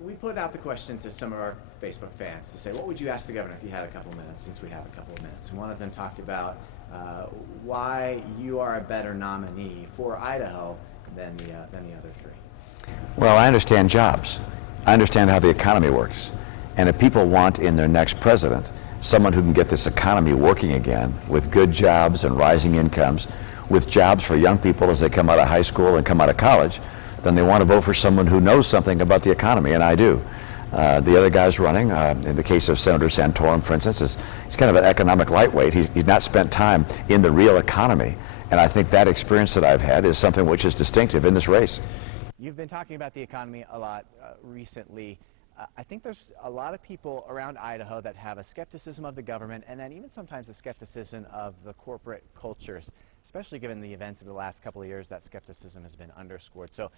We put out the question to some of our Facebook fans to say, what would you ask the governor if you had a couple of minutes, since we have a couple of minutes? And one of them talked about why you are a better nominee for Idaho than the other three. Well, I understand jobs. I understand how the economy works. And if people want in their next president someone who can get this economy working again with good jobs and rising incomes, with jobs for young people as they come out of high school and come out of college, then they want to vote for someone who knows something about the economy, and I do. The other guys running, in the case of Senator Santorum, for instance, he's kind of an economic lightweight. He's not spent time in the real economy, and I think that experience that I've had is something which is distinctive in this race. You've been talking about the economy a lot recently. I think there's a lot of people around Idaho that have a skepticism of the government, and then even sometimes a skepticism of the corporate cultures, especially given the events of the last couple of years. That skepticism has been underscored. So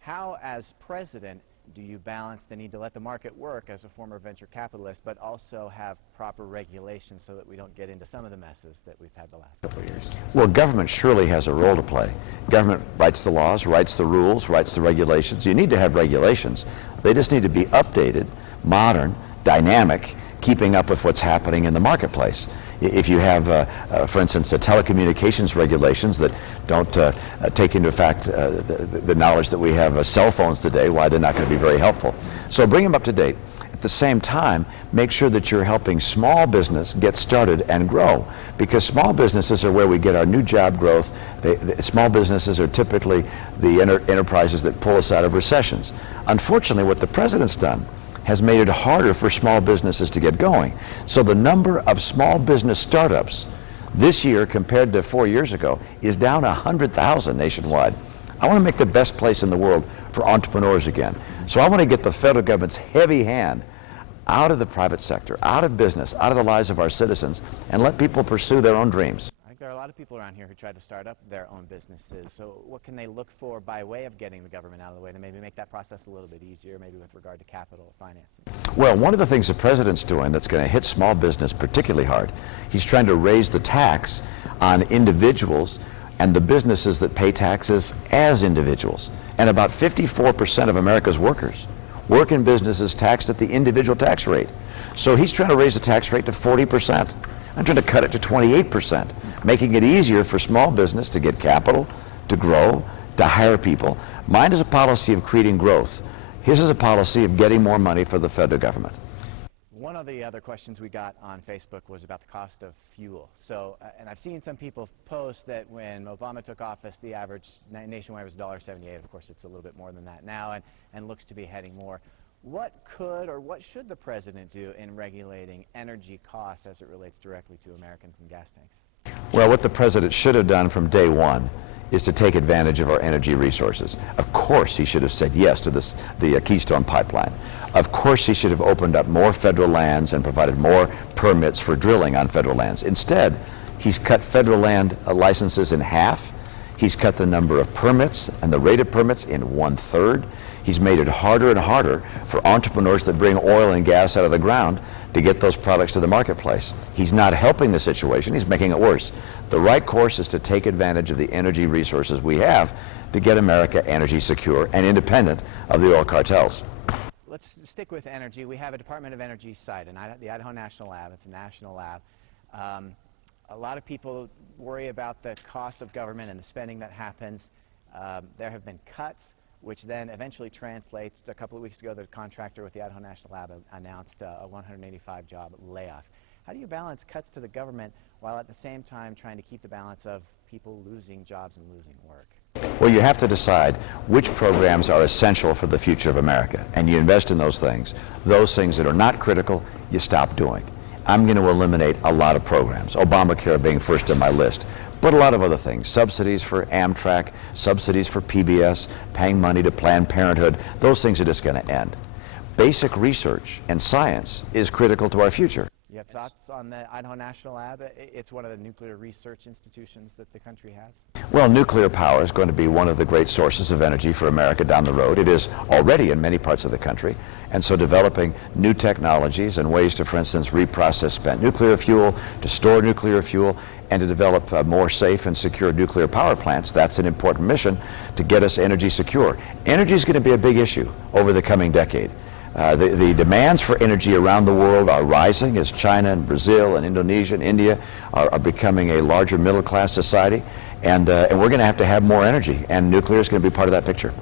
how, as president, do you balance the need to let the market work as a former venture capitalist, but also have proper regulations so that we don't get into some of the messes that we've had the last couple of years? Well, government surely has a role to play. Government writes the laws, writes the rules, writes the regulations. You need to have regulations. They just need to be updated, modern, dynamic, keeping up with what's happening in the marketplace. If you have, for instance, the telecommunications regulations that don't take into fact the knowledge that we have cell phones today, why they're not going to be very helpful. So bring them up to date. At the same time, make sure that you're helping small business get started and grow, because small businesses are where we get our new job growth. Small businesses are typically the enterprises that pull us out of recessions. Unfortunately, what the president's done has made it harder for small businesses to get going. So the number of small business startups this year compared to 4 years ago is down 100,000 nationwide. I want to make the best place in the world for entrepreneurs again. So I want to get the federal government's heavy hand out of the private sector, out of business, out of the lives of our citizens, and let people pursue their own dreams. I think there are a lot of people around here who try to start up their own businesses. So what can they look for by way of getting the government out of the way to maybe make that process a little bit easier, maybe with regard to capital or financing? Well, one of the things the president's doing that's going to hit small business particularly hard, he's trying to raise the tax on individuals and the businesses that pay taxes as individuals. And about 54% of America's workers work in businesses taxed at the individual tax rate. So he's trying to raise the tax rate to 40%. I'm trying to cut it to 28%, making it easier for small business to get capital, to grow, to hire people. Mine is a policy of creating growth. His is a policy of getting more money for the federal government. One of the other questions we got on Facebook was about the cost of fuel. So, and I've seen some people post that when Obama took office, the average nationwide was $1.78. Of course, it's a little bit more than that now, and looks to be heading more. What could or what should the president do in regulating energy costs as it relates directly to Americans and gas tanks? Well, what the president should have done from day one is to take advantage of our energy resources. Of course, he should have said yes to the Keystone Pipeline. Of course, he should have opened up more federal lands and provided more permits for drilling on federal lands. Instead, he's cut federal land licenses in half. He's cut the number of permits and the rate of permits in 1/3. He's made it harder and harder for entrepreneurs that bring oil and gas out of the ground to get those products to the marketplace. He's not helping the situation, he's making it worse. The right course is to take advantage of the energy resources we have to get America energy secure and independent of the oil cartels. Let's stick with energy. We have a Department of Energy site, the Idaho National Lab. It's a national lab. A lot of people worry about the cost of government and the spending that happens. There have been cuts, which then eventually translates to a couple of weeks ago, the contractor with the Idaho National Lab announced a 185-job layoff. How do you balance cuts to the government while at the same time trying to keep the balance of people losing jobs and losing work? Well, you have to decide which programs are essential for the future of America, and you invest in those things. Those things that are not critical, you stop doing. I'm going to eliminate a lot of programs, Obamacare being first on my list, but a lot of other things, subsidies for Amtrak, subsidies for PBS, paying money to Planned Parenthood. Those things are just going to end. Basic research and science is critical to our future. You have thoughts on the Idaho National Lab? It's one of the nuclear research institutions that the country has. Well, nuclear power is going to be one of the great sources of energy for America down the road. It is already in many parts of the country. And so developing new technologies and ways to, for instance, reprocess spent nuclear fuel, to store nuclear fuel, and to develop more safe and secure nuclear power plants, that's an important mission to get us energy secure. Energy is going to be a big issue over the coming decade. The demands for energy around the world are rising as China and Brazil and Indonesia and India are becoming a larger middle-class society, and we're going to have more energy, and nuclear is going to be part of that picture.